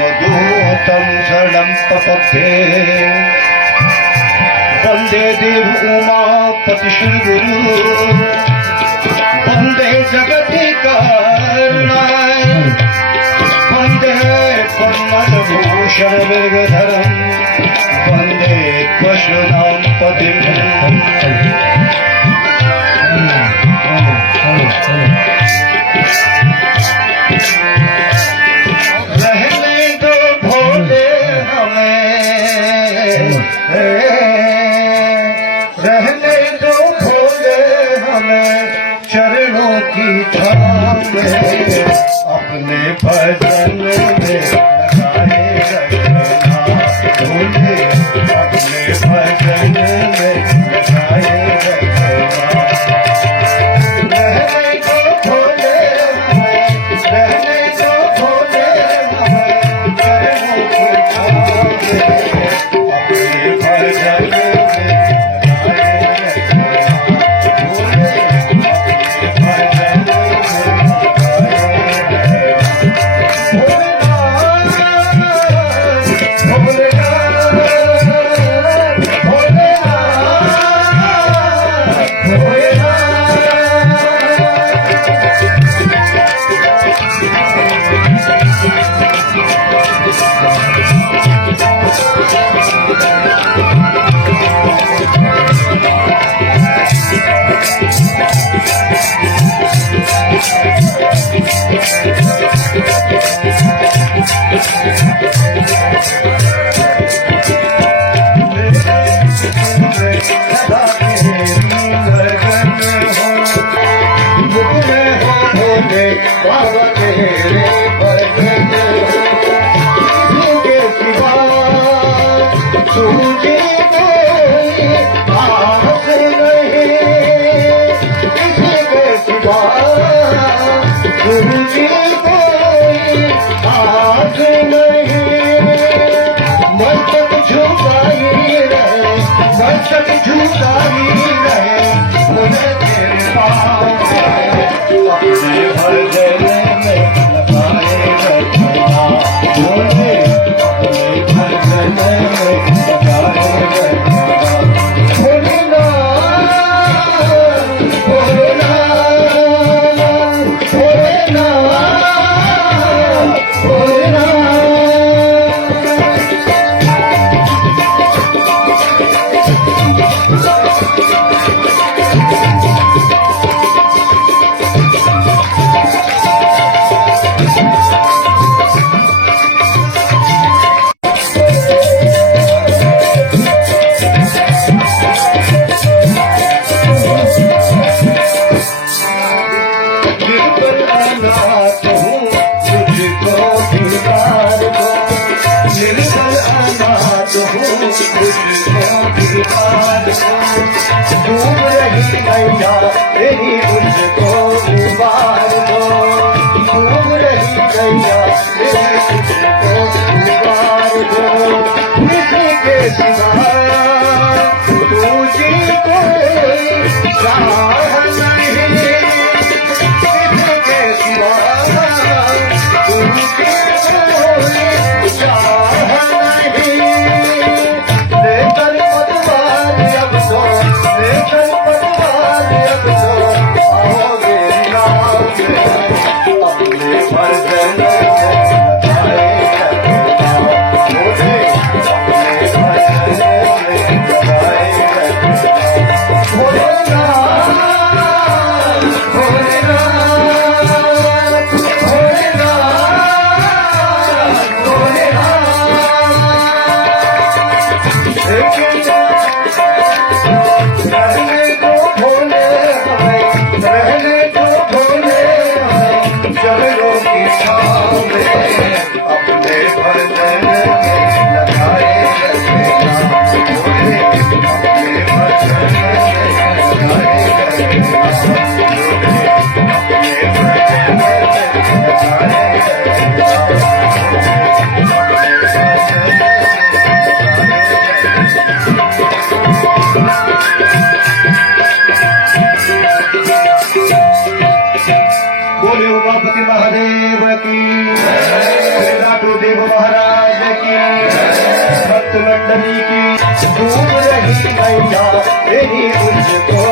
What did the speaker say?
रामदूतं शरणं प्रपद्ये वन्दे देव उमापति श्रीगुरु वन्दे जगतिकारुणाय वन्दे पद्मभूषण मृगधरं वन्दे पशूनां पतिं रहने दो भोले हमें, रहने दो भोले हमें चरणों की छाँव में, अपने भजन में लगाए रखना भोले, अपने भजन में लगाए रखना। रहने दो भोले हमें, रहने दो भोले हमें चरणों की छाँव में, अपने भजन में लगाए रखना भोले, अपने भजन में बाबा तेरे भजन के सिवा तुझे कोई आस नहीं, किसी के सिवा तुझे कोई आस नहीं। महाराज की भक्त मंडली की घूम रही मैया यही मुझको